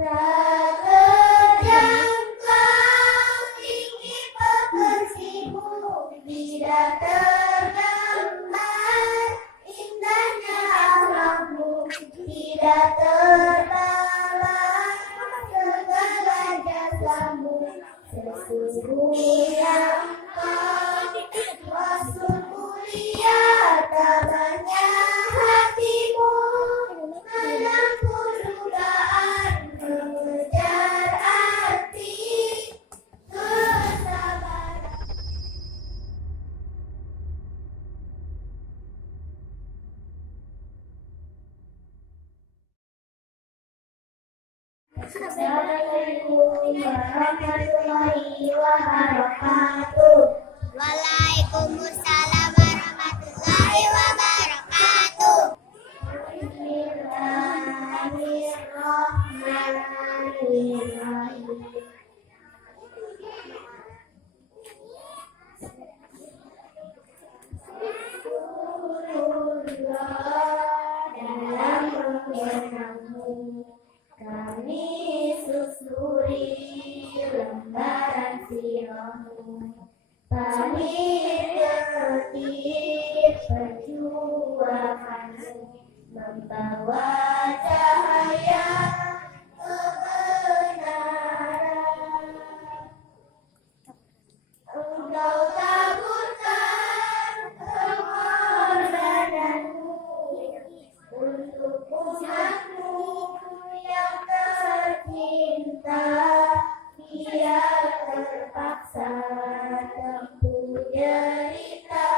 Terjang kau tinggi pekersimu, tidak tergambar indahnya akhlakmu, tidak terbalas segala jasamu. Sesungguhnya engkau Rasul mulia, tabahnya hatimu menampung dugaan, mengejar arti kesabaran. Assalamualaikum warahmatullahi wabarakatuh. Waalaikumsalam warahmatullahi wabarakatuh. Bismillahirrahmanirrahim. Dalam mengenangmu kami susuri lembaran sirahmu, pamit ketip perjuanganmu, membawa cahaya kebenaran. Engkau taburkan pengorbananmu untuk umatmu yang tercinta, biar terpaksa tempuh derita,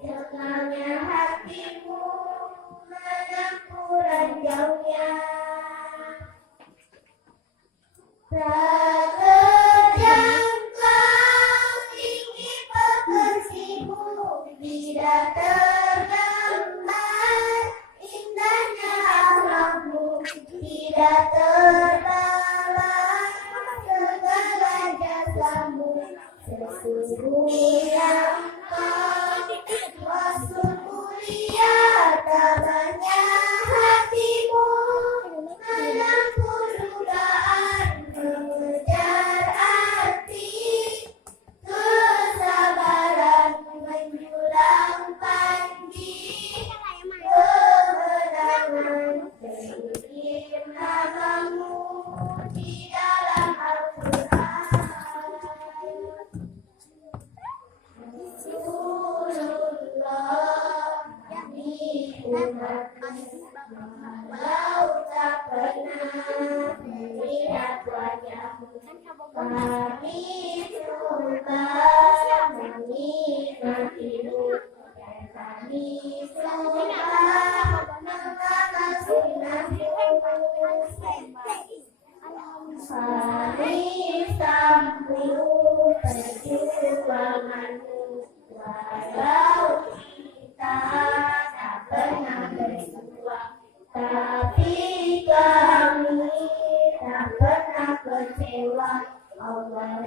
jangannya hatimu menempuh ranjaunya. Terjang kau tinggi pekersimu, tidak tergambar indahnya akhlakmu, tidak terbalas segala jasamu. Sesungguhnya engkau Rasul mulia, tabahnya hatimu menampung dugaan, mengejar arti kesabaran, menjulang panji kemenangan. Terukir namamu di dalam Al-Quran. Rasulullah di umatmu, walau tak pernah melihat wajahmu, kami coba mengingatimu, dan kami coba mengamal sunnahmu. Mari sambung perjuanganmu, walau kita tak pernah berjuang, tapi kami tak pernah kecewa. Allah